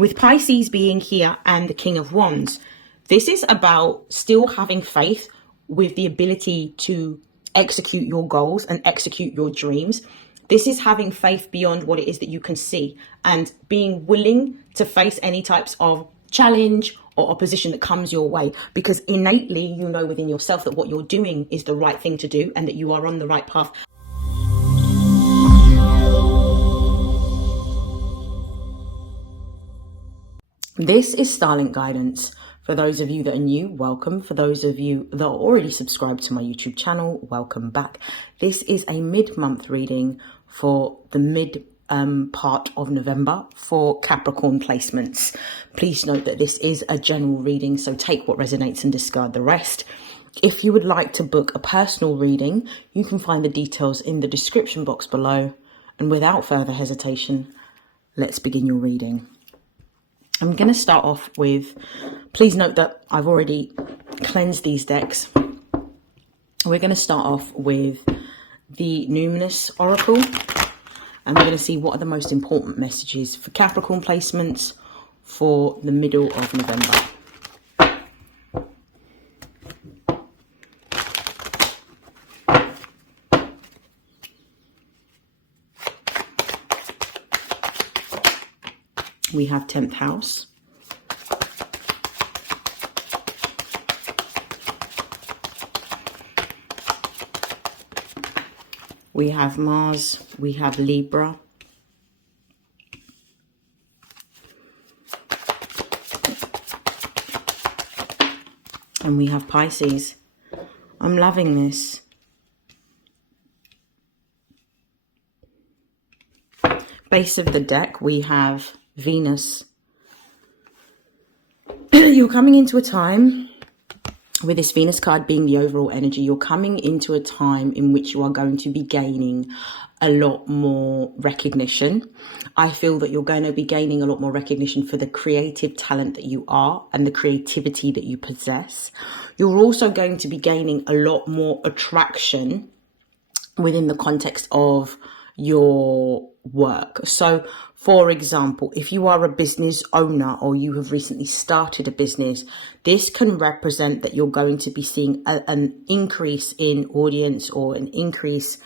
With Pisces being here and the King of Wands, this is about still having faith with the ability to execute your goals and execute your dreams. This is having faith beyond what it is that you can see and being willing to face any types of challenge or opposition that comes your way, because innately you know within yourself that what you're doing is the right thing to do and that you are on the right path. This is StarLink guidance. For those of you that are new, welcome. For those of you that are already subscribed to my YouTube channel, welcome back. This is a mid-month reading for the mid part of November for Capricorn placements. Please note that this is a general reading, so take what resonates and discard the rest. If you would like to book a personal reading, you can find the details in the description box below. And without further hesitation, let's begin your reading. I'm going to start off with, please note that I've already cleansed these decks. We're going to start off with the Numinous Oracle, and we're going to see what are the most important messages for Capricorn placements for the middle of November. We have 10th house. We have Mars. We have Libra. And we have Pisces. I'm loving this. Base of the deck, we have Venus. You're coming into a time, with this Venus card being the overall energy, you're coming into a time in which you are going to be gaining a lot more recognition. I feel that you're going to be gaining a lot more recognition for the creative talent that you are and the creativity that you possess. You're also going to be gaining a lot more attraction within the context of your work. So, for example, if you are a business owner or you have recently started a business, this can represent that you're going to be seeing an increase in audience or an increase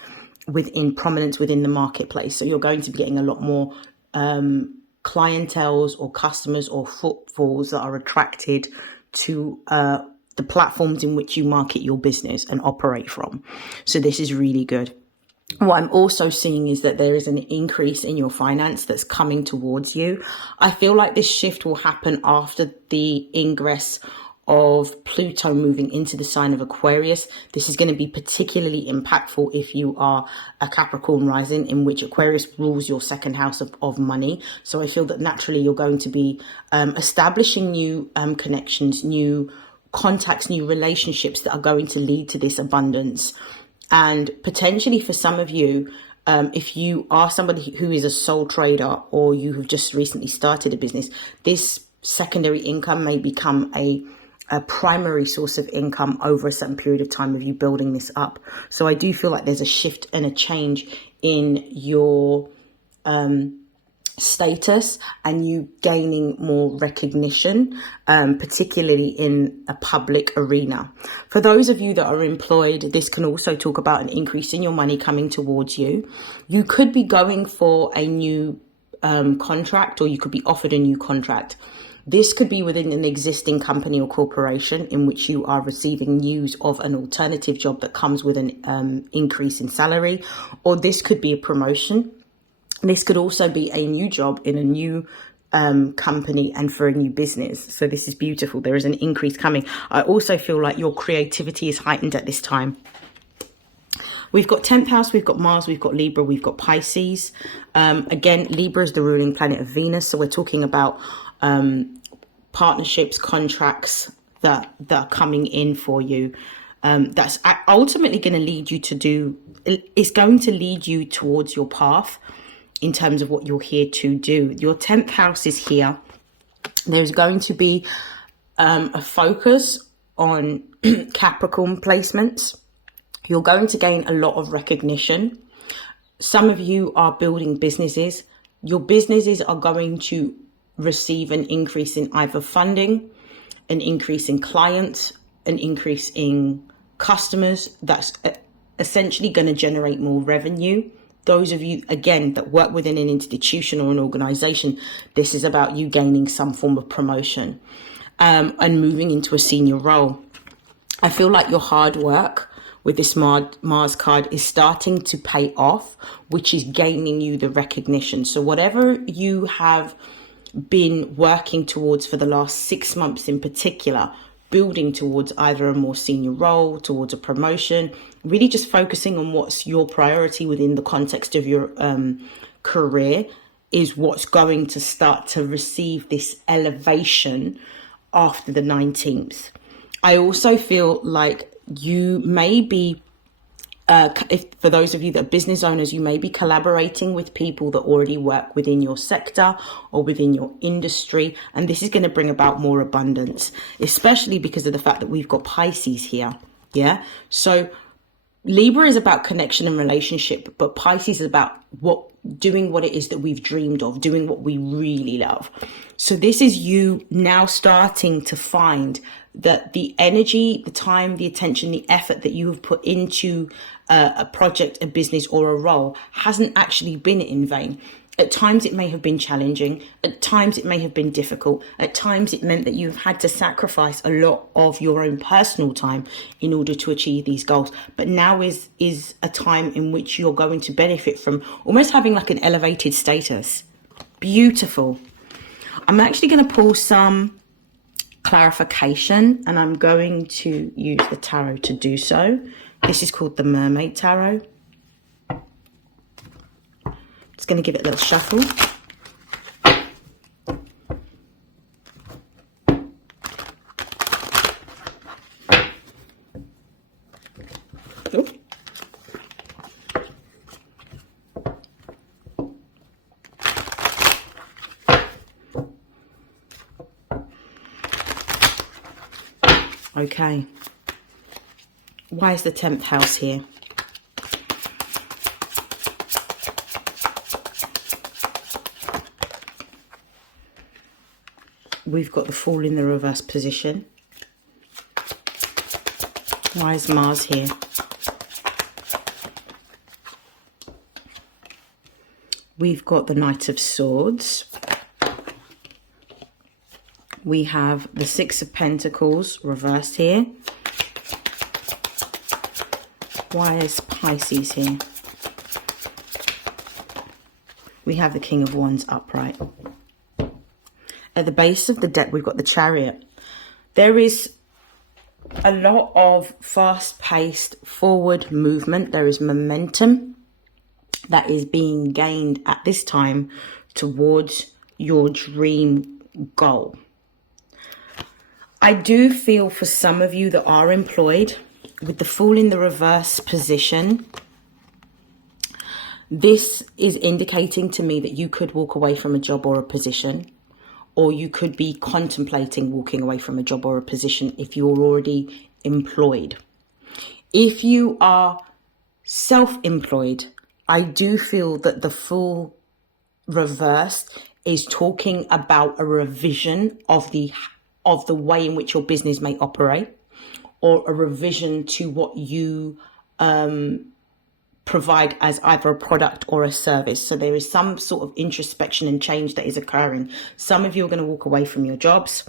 within prominence within the marketplace. So you're going to be getting a lot more clienteles or customers or footfalls that are attracted to the platforms in which you market your business and operate from. So this is really good. What I'm also seeing is that there is an increase in your finance that's coming towards you. I feel like this shift will happen after the ingress of Pluto moving into the sign of Aquarius. This is going to be particularly impactful if you are a Capricorn rising, in which Aquarius rules your second house of money. So I feel that naturally you're going to be establishing new connections, new contacts, new relationships that are going to lead to this abundance. And potentially for some of you, if you are somebody who is a sole trader or you have just recently started a business, this secondary income may become a primary source of income over a certain period of time of you building this up. So I do feel like there's a shift and a change in your status and you gaining more recognition, particularly in a public arena. For those of you that are employed, this can also talk about an increase in your money coming towards you. You could be going for a new contract, or you could be offered a new contract. This could be within an existing company or corporation in which you are receiving news of an alternative job that comes with an increase in salary, or this could be a promotion. This could also be a new job in a new company and for a new business. So this is beautiful. There is an increase coming. I also feel like your creativity is heightened at this time. We've got 10th house, we've got Mars, we've got Libra, we've got Pisces. Again, Libra is the ruling planet of Venus. So we're talking about partnerships, contracts that are coming in for you. That's ultimately going to lead you to do, it's going to lead you towards your path in terms of what you're here to do. Your 10th house is here. There's going to be a focus on Capricorn placements. You're going to gain a lot of recognition. Some of you are building businesses. Your businesses are going to receive an increase in either funding, an increase in clients, an increase in customers. That's essentially going to generate more revenue. Those of you, again, that work within an institution or an organization, this is about you gaining some form of promotion and moving into a senior role. I feel like your hard work with this Mars card is starting to pay off, which is gaining you the recognition. So whatever you have been working towards for the last 6 months in particular, building towards either a more senior role, towards a promotion, really just focusing on what's your priority within the context of your career is what's going to start to receive this elevation after the 19th. I also feel like you may be, if for those of you that are business owners, you may be collaborating with people that already work within your sector or within your industry. And this is going to bring about more abundance, especially because of the fact that we've got Pisces here. Yeah. So Libra is about connection and relationship, but Pisces is about doing what it is that we've dreamed of, doing what we really love. So this is you now starting to find that the energy, the time, the attention, the effort that you have put into a project, a business, or a role hasn't actually been in vain. At times it may have been challenging. At times it may have been difficult. At times it meant that you've had to sacrifice a lot of your own personal time in order to achieve these goals. But now is a time in which you're going to benefit from almost having like an elevated status. Beautiful. I'm actually going to pull some clarification, and I'm going to use the tarot to do so. This is called the Mermaid Tarot. Just going to give it a little shuffle. Oh. Okay. Why is the 10th house here? We've got the Fool in the reverse position. Why is Mars here? We've got the Knight of Swords. We have the Six of Pentacles reversed here. Why is Pisces here? We have the King of Wands upright. At the base of the deck, we've got the Chariot. There is a lot of fast-paced forward movement. There is momentum that is being gained at this time towards your dream goal. I do feel for some of you that are employed, with the Fool in the reverse position, this is indicating to me that you could walk away from a job or a position, or you could be contemplating walking away from a job or a position if you're already employed. If you are self-employed, I do feel that the Fool reversed is talking about a revision of the way in which your business may operate, or a revision to what you provide as either a product or a service. So there is some sort of introspection and change that is occurring. Some of you are going to walk away from your jobs,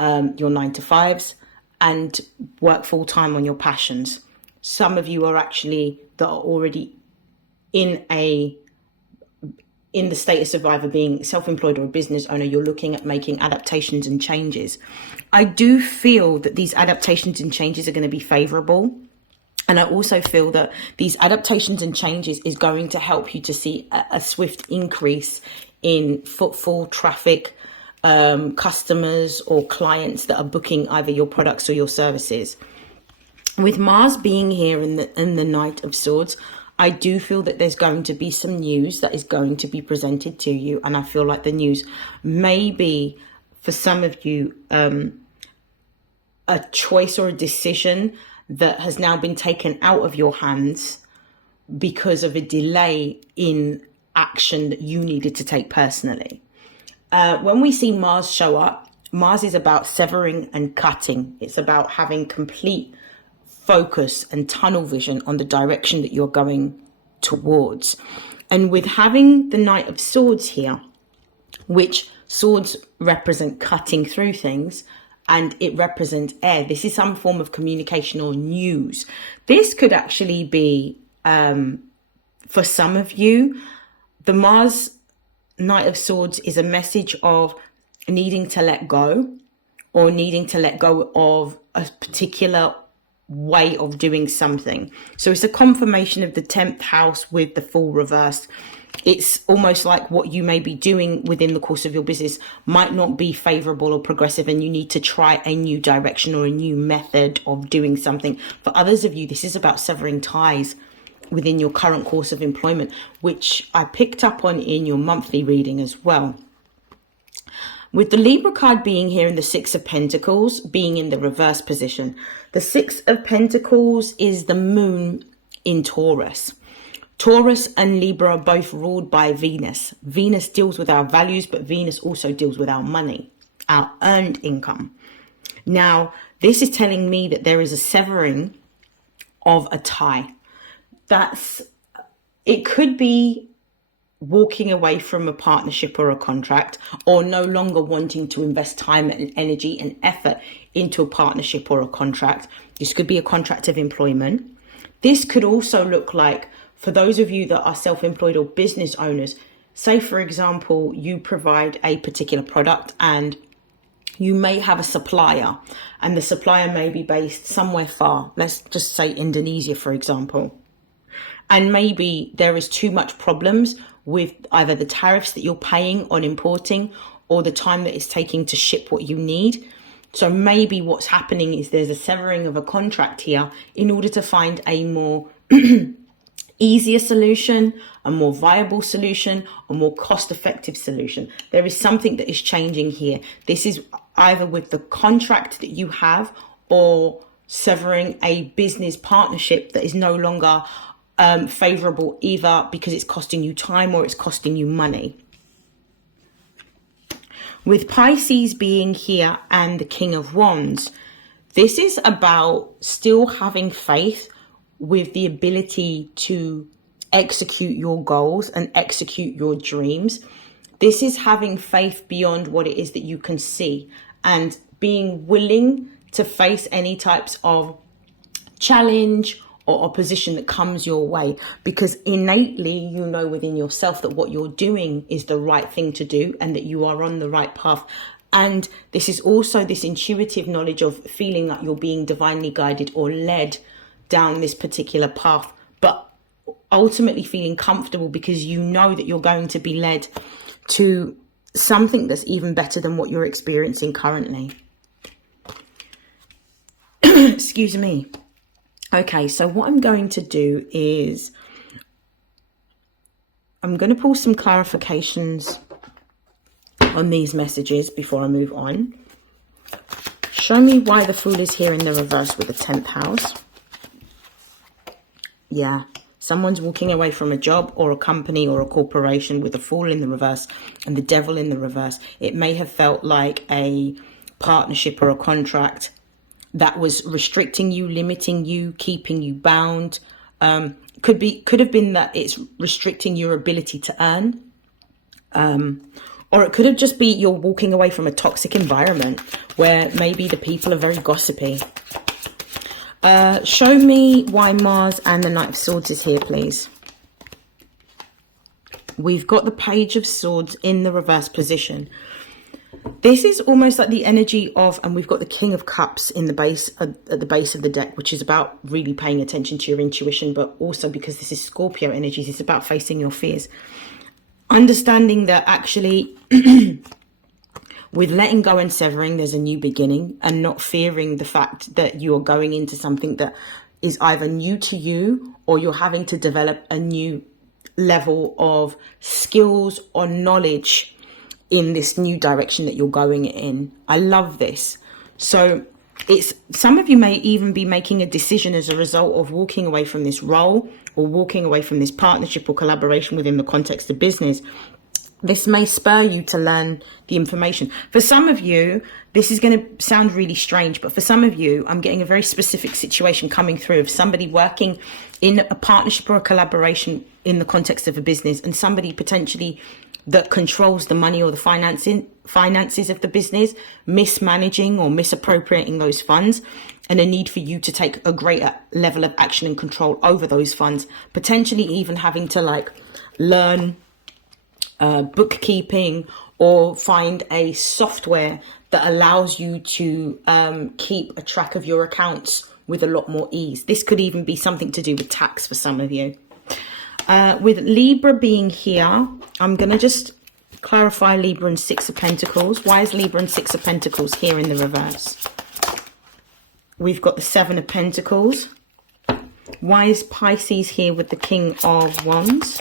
your 9-to-5s, and work full time on your passions. Some of you are actually that are already in the status of either being self-employed or a business owner. You're looking at making adaptations and changes. I do feel that these adaptations and changes are going to be favorable. And I also feel that these adaptations and changes is going to help you to see a swift increase in footfall, traffic, customers or clients that are booking either your products or your services. With Mars being here in the Knight of Swords, I do feel that there's going to be some news that is going to be presented to you. And I feel like the news may be, for some of you, a choice or a decision that has now been taken out of your hands because of a delay in action that you needed to take personally. When we see Mars show up, Mars is about severing and cutting. It's about having complete focus and tunnel vision on the direction that you're going towards. And with having the Knight of Swords here, which swords represent cutting through things, and it represents air. This is some form of communication or news. This could actually be, for some of you, the Mars Knight of Swords is a message of needing to let go, or needing to let go of a particular way of doing something. So it's a confirmation of the 10th house with the Fool reversed. It's almost like what you may be doing within the course of your business might not be favorable or progressive, and you need to try a new direction or a new method of doing something. For others of you, this is about severing ties within your current course of employment, which I picked up on in your monthly reading as well. With the Libra card being here in the Six of Pentacles, being in the reverse position, the Six of Pentacles is the moon in Taurus. Taurus and Libra are both ruled by Venus. Venus deals with our values, but Venus also deals with our money, our earned income. Now, this is telling me that there is a severing of a tie. It could be walking away from a partnership or a contract, or no longer wanting to invest time and energy and effort into a partnership or a contract. This could be a contract of employment. This could also look like, for those of you that are self-employed or business owners, say, for example, you provide a particular product and you may have a supplier, and the supplier may be based somewhere far. Let's just say Indonesia, for example. And maybe there is too much problems with either the tariffs that you're paying on importing or the time that it's taking to ship what you need. So maybe what's happening is there's a severing of a contract here in order to find a more easier solution, a more viable solution, a more cost-effective solution. There is something that is changing here. This is either with the contract that you have, or severing a business partnership that is no longer favorable, either because it's costing you time or it's costing you money. With Pisces being here and the King of Wands, this is about still having faith with the ability to execute your goals and execute your dreams. This is having faith beyond what it is that you can see, and being willing to face any types of challenge or opposition that comes your way, because innately you know within yourself that what you're doing is the right thing to do and that you are on the right path. And this is also this intuitive knowledge of feeling that you're being divinely guided or led down this particular path, but ultimately feeling comfortable because you know that you're going to be led to something that's even better than what you're experiencing currently. Excuse me. Okay, so what I'm going to do is I'm going to pull some clarifications on these messages before I move on. Show me why the Fool is here in the reverse with the 10th house. Yeah, someone's walking away from a job or a company or a corporation with the Fool in the reverse and the Devil in the reverse. It may have felt like a partnership or a contract that was restricting you, limiting you, keeping you bound. Could have been that it's restricting your ability to earn. Or it could have just be you're walking away from a toxic environment where maybe the people are very gossipy. Show me why Mars and the Knight of Swords is here, please. We've got the Page of Swords in the reverse position. This is almost like the energy of, and we've got the King of Cups in the base, at the base of the deck, which is about really paying attention to your intuition, but also because this is Scorpio energies, it's about facing your fears. Understanding that actually with letting go and severing, there's a new beginning, and not fearing the fact that you are going into something that is either new to you or you're having to develop a new level of skills or knowledge in this new direction that you're going in. I love this. So it's, some of you may even be making a decision as a result of walking away from this role or walking away from this partnership or collaboration within the context of business this may spur you to learn the information. For some of you, this is going to sound really strange, but for some of you, I'm getting a very specific situation coming through of somebody working in a partnership or a collaboration in the context of a business, and somebody potentially that controls the money or the finances of the business, mismanaging or misappropriating those funds, and a need for you to take a greater level of action and control over those funds, potentially even having to like learn bookkeeping or find a software that allows you to keep a track of your accounts with a lot more ease. This could even be something to do with tax for some of you. With Libra being here, I'm going to just clarify Libra and Six of Pentacles. Why is Libra and Six of Pentacles here in the reverse? We've got the Seven of Pentacles. Why is Pisces here with the King of Wands?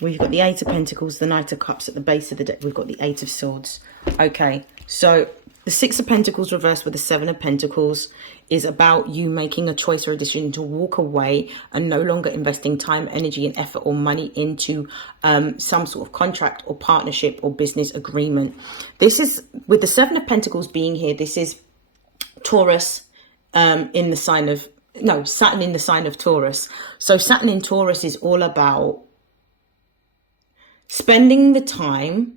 We've got the Eight of Pentacles, the Knight of Cups at the base of the deck. We've got the Eight of Swords. Okay, so the Six of Pentacles reversed with the Seven of Pentacles is about you making a choice or a decision to walk away and no longer investing time, energy and effort or money into some sort of contract or partnership or business agreement. This is, with the Seven of Pentacles being here, this is Taurus in the sign of, no, Saturn in the sign of Taurus. So Saturn in Taurus is all about spending the time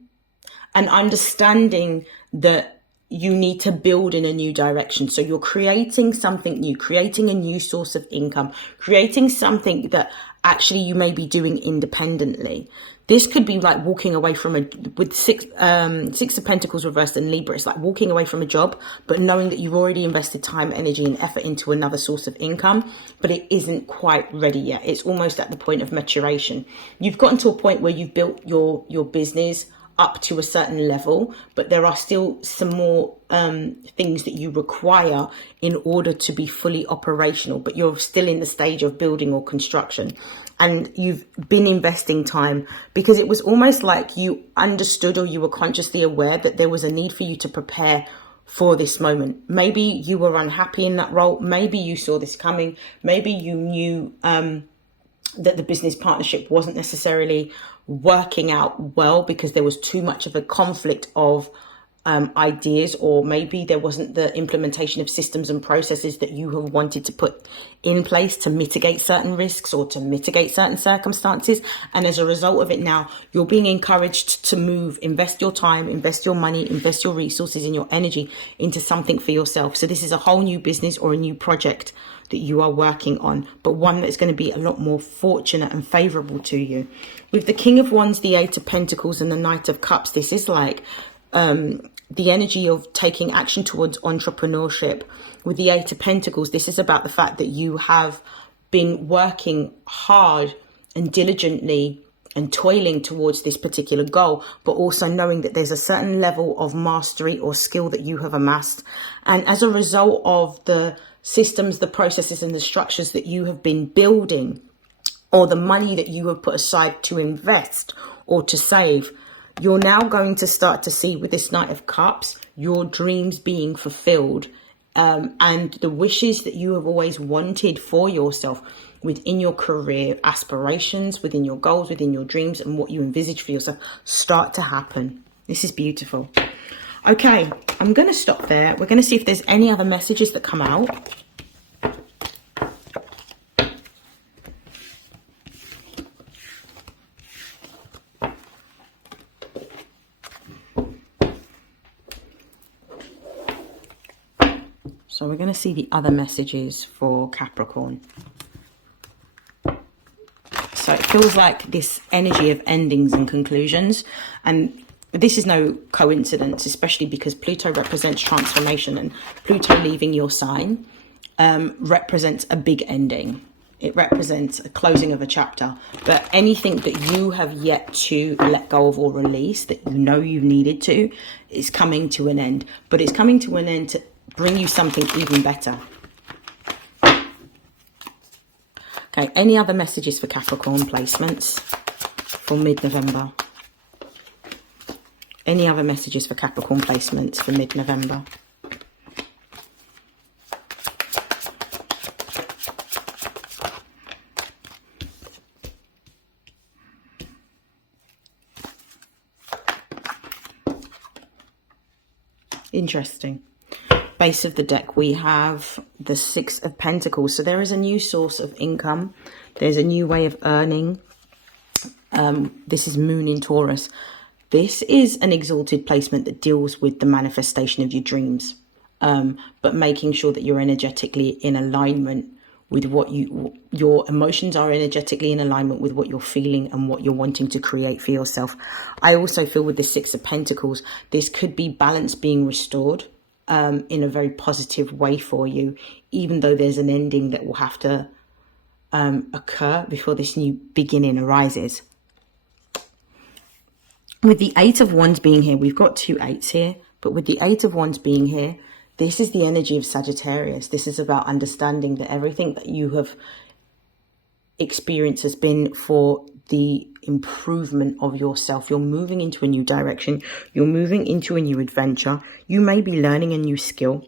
and understanding that you need to build in a new direction. So you're creating something new, creating a new source of income, creating something that actually you may be doing independently. This could be like walking away from with Six of Pentacles reversed in Libra. It's like walking away from a job, but knowing that you've already invested time, energy and effort into another source of income, but it isn't quite ready yet. It's almost at the point of maturation. You've gotten to a point where you've built your business up to a certain level, but there are still some more things that you require in order to be fully operational, but you're still in the stage of building or construction, and you've been investing time because it was almost like you understood or you were consciously aware that there was a need for you to prepare for this moment. Maybe you were unhappy in that role, maybe you saw this coming, maybe you knew that the business partnership wasn't necessarily working out well because there was too much of a conflict of ideas, or maybe there wasn't the implementation of systems and processes that you have wanted to put in place to mitigate certain risks or to mitigate certain circumstances. And as a result of it, now you're being encouraged to move, invest your time, invest your money, invest your resources and your energy into something for yourself. So this is a whole new business or a new project that you are working on, but one that's going to be a lot more fortunate and favorable to you. With the King of Wands, the Eight of Pentacles and the Knight of Cups, this is like the energy of taking action towards entrepreneurship. With the Eight of Pentacles, this is about the fact that you have been working hard and diligently and toiling towards this particular goal, but also knowing that there's a certain level of mastery or skill that you have amassed. And as a result of the systems, the processes and the structures that you have been building, or the money that you have put aside to invest or to save, you're now going to start to see with this Knight of Cups, your dreams being fulfilled, and the wishes that you have always wanted for yourself within your career aspirations, within your goals, within your dreams and what you envisage for yourself start to happen. This is beautiful. Okay, I'm going to stop there. We're going to see if there's any other messages that come out. So we're going to see the other messages for Capricorn. So it feels like this energy of endings and conclusions. And this is no coincidence, especially because Pluto represents transformation, and Pluto leaving your sign represents a big ending. It represents a closing of a chapter. But anything that you have yet to let go of or release that you know you needed to is coming to an end. But it's coming to an end to bring you something even better. Okay, any other messages for Capricorn placements for mid-November? Any other messages for Capricorn placements for mid-November? Interesting. Base of the deck, we have the Six of Pentacles. So there is a new source of income. There's a new way of earning. This is Moon in Taurus. This is an exalted placement that deals with the manifestation of your dreams, but making sure that you're energetically in alignment with what your emotions are energetically in alignment with what you're feeling and what you're wanting to create for yourself. I also feel with the Six of Pentacles, this could be balance being restored in a very positive way for you, even though there's an ending that will have to occur before this new beginning arises. With the Eight of Wands being here, we've got two eights here, but with the Eight of Wands being here, this is the energy of Sagittarius. This is about understanding that everything that you have experienced has been for the improvement of yourself. You're moving into a new direction. You're moving into a new adventure. You may be learning a new skill.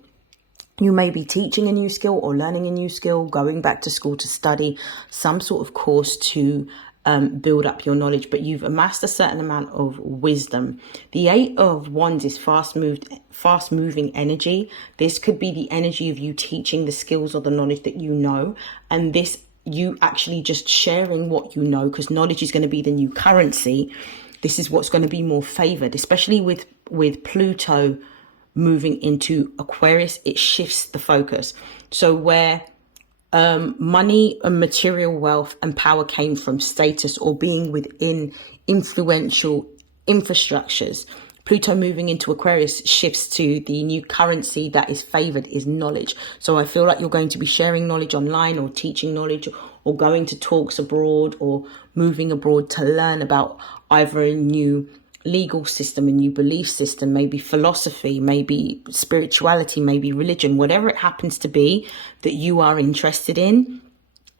You may be teaching a new skill or learning a new skill, going back to school to study some sort of course to build up your knowledge, but you've amassed a certain amount of wisdom. The Eight of Wands is fast moving energy. This could be the energy of you teaching the skills or the knowledge that you know, and this you actually just sharing what you know, because knowledge is going to be the new currency. This is what's going to be more favored, especially with Pluto moving into Aquarius. It shifts the focus. So where money and material wealth and power came from status or being within influential infrastructures, Pluto moving into Aquarius shifts to the new currency that is favored is knowledge. So I feel like you're going to be sharing knowledge online or teaching knowledge or going to talks abroad or moving abroad to learn about either a new legal system, a new belief system, maybe philosophy, maybe spirituality, maybe religion, whatever it happens to be that you are interested in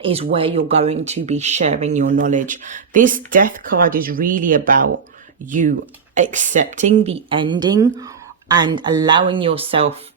is where you're going to be sharing your knowledge. This Death card is really about you accepting the ending and allowing yourself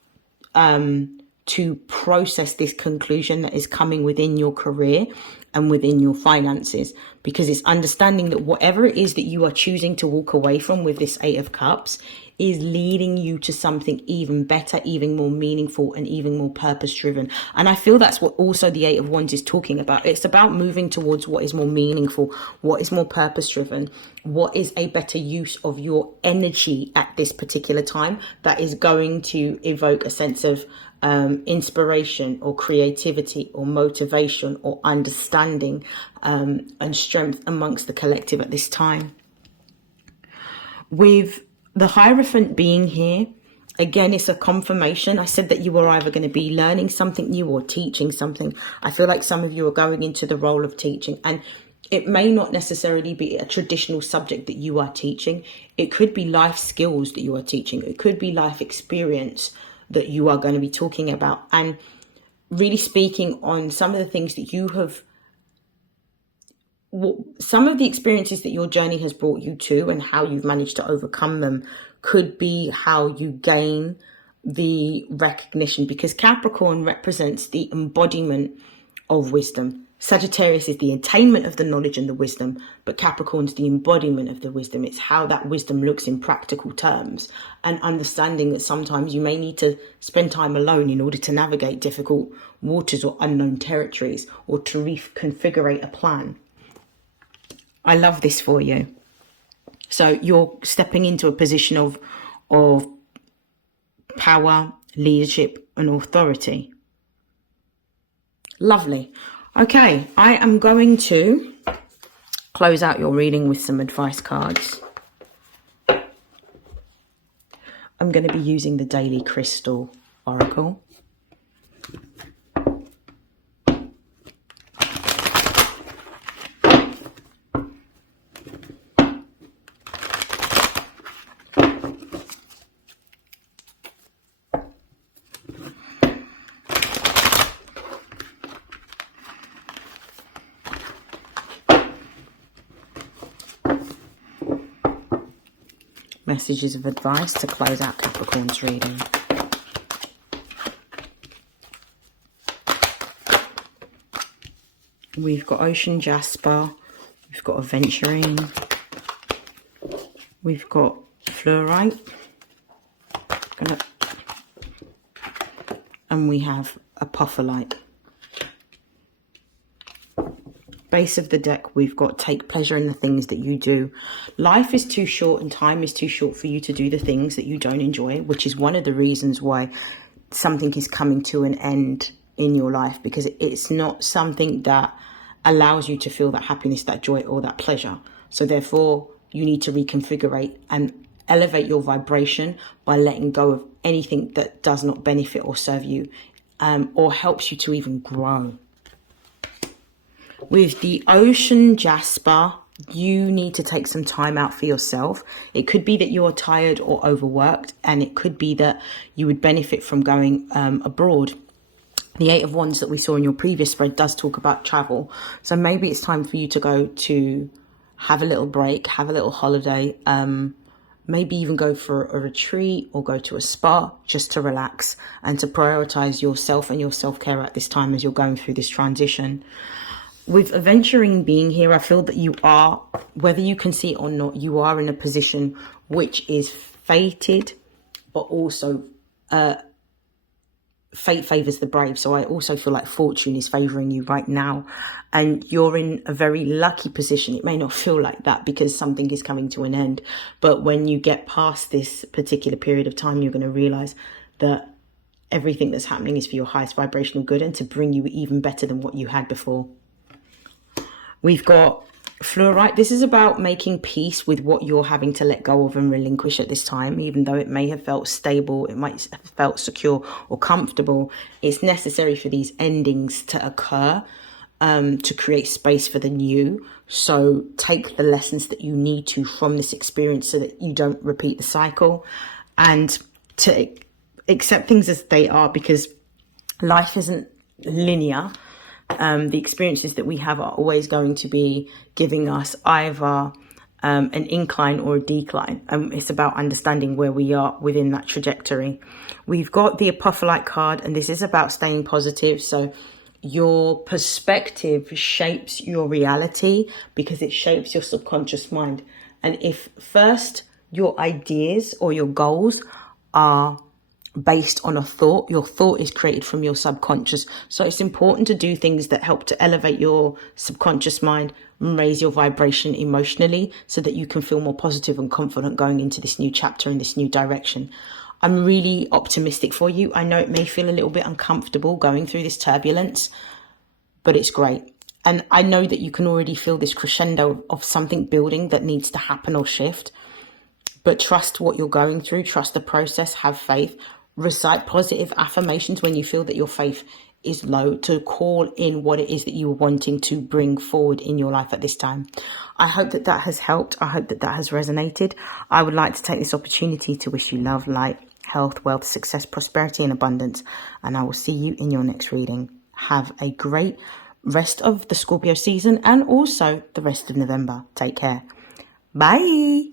to process this conclusion that is coming within your career and within your finances, because it's understanding that whatever it is that you are choosing to walk away from with this Eight of Cups is leading you to something even better, even more meaningful, and even more purpose driven. And I feel that's what also the Eight of Wands is talking about. It's about moving towards what is more meaningful, what is more purpose driven, what is a better use of your energy at this particular time that is going to evoke a sense of inspiration or creativity or motivation or understanding and strength amongst the collective at this time. With the Hierophant being here, again, it's a confirmation. I said that you are either going to be learning something new or teaching something. I feel like some of you are going into the role of teaching, and it may not necessarily be a traditional subject that you are teaching. It could be life skills that you are teaching. It could be life experience that you are going to be talking about, and really speaking on some of the things that you have, some of the experiences that your journey has brought you to and how you've managed to overcome them could be how you gain the recognition, because Capricorn represents the embodiment of wisdom. Sagittarius is the attainment of the knowledge and the wisdom, but Capricorn's the embodiment of the wisdom. It's how that wisdom looks in practical terms, and understanding that sometimes you may need to spend time alone in order to navigate difficult waters or unknown territories, or to reconfigure a plan. I love this for you. So you're stepping into a position of power, leadership, and authority. Lovely. Okay, I am going to close out your reading with some advice cards. I'm going to be using the Daily Crystal Oracle. Messages of advice to close out Capricorn's reading. We've got Ocean Jasper, we've got Aventurine, we've got Fluorite. I'm going to and we have apophyllite. Base of the deck, we've got take pleasure in the things that you do. Life is too short and time is too short for you to do the things that you don't enjoy, which is one of the reasons why something is coming to an end in your life, because it's not something that allows you to feel that happiness, that joy, or that pleasure. So therefore, you need to reconfigure and elevate your vibration by letting go of anything that does not benefit or serve you, or helps you to even grow. With the ocean jasper, you need to take some time out for yourself. It could be that you're tired or overworked, and it could be that you would benefit from going abroad. The Eight of Wands that we saw in your previous spread does talk about travel. So maybe it's time for you to go to have a little break, have a little holiday, maybe even go for a retreat or go to a spa just to relax and to prioritize yourself and your self-care at this time as you're going through this transition. With Aventurine being here, I feel that you are, whether you can see it or not, you are in a position which is fated, but also fate favors the brave. So I also feel like fortune is favoring you right now, and you're in a very lucky position. It may not feel like that because something is coming to an end, but when you get past this particular period of time, you're going to realize that everything that's happening is for your highest vibrational good and to bring you even better than what you had before. We've got fluorite. This is about making peace with what you're having to let go of and relinquish at this time. Even though it may have felt stable, it might have felt secure or comfortable, it's necessary for these endings to occur to create space for the new. So take the lessons that you need to from this experience so that you don't repeat the cycle, and to accept things as they are, because life isn't linear. The experiences that we have are always going to be giving us either an incline or a decline. It's about understanding where we are within that trajectory. We've got the apophyllite card, and this is about staying positive. So your perspective shapes your reality because it shapes your subconscious mind. And if first your ideas or your goals are based on a thought, your thought is created from your subconscious. So it's important to do things that help to elevate your subconscious mind and raise your vibration emotionally so that you can feel more positive and confident going into this new chapter in this new direction. I'm really optimistic for you. I know it may feel a little bit uncomfortable going through this turbulence, but it's great. And I know that you can already feel this crescendo of something building that needs to happen or shift. But trust what you're going through, trust the process, have faith. Recite positive affirmations when you feel that your faith is low, to call in what it is that you are wanting to bring forward in your life at this time. I hope that that has helped. I hope that that has resonated. I would like to take this opportunity to wish you love, light, health, wealth, success, prosperity, and abundance. And I will see you in your next reading. Have a great rest of the Scorpio season and also the rest of November. Take care. Bye.